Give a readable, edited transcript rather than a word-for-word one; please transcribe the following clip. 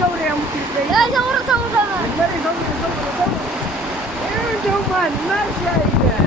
सौर या मुठी सौर सौर सौर सौर सौर सौर. Eh, jauh man, nice ya.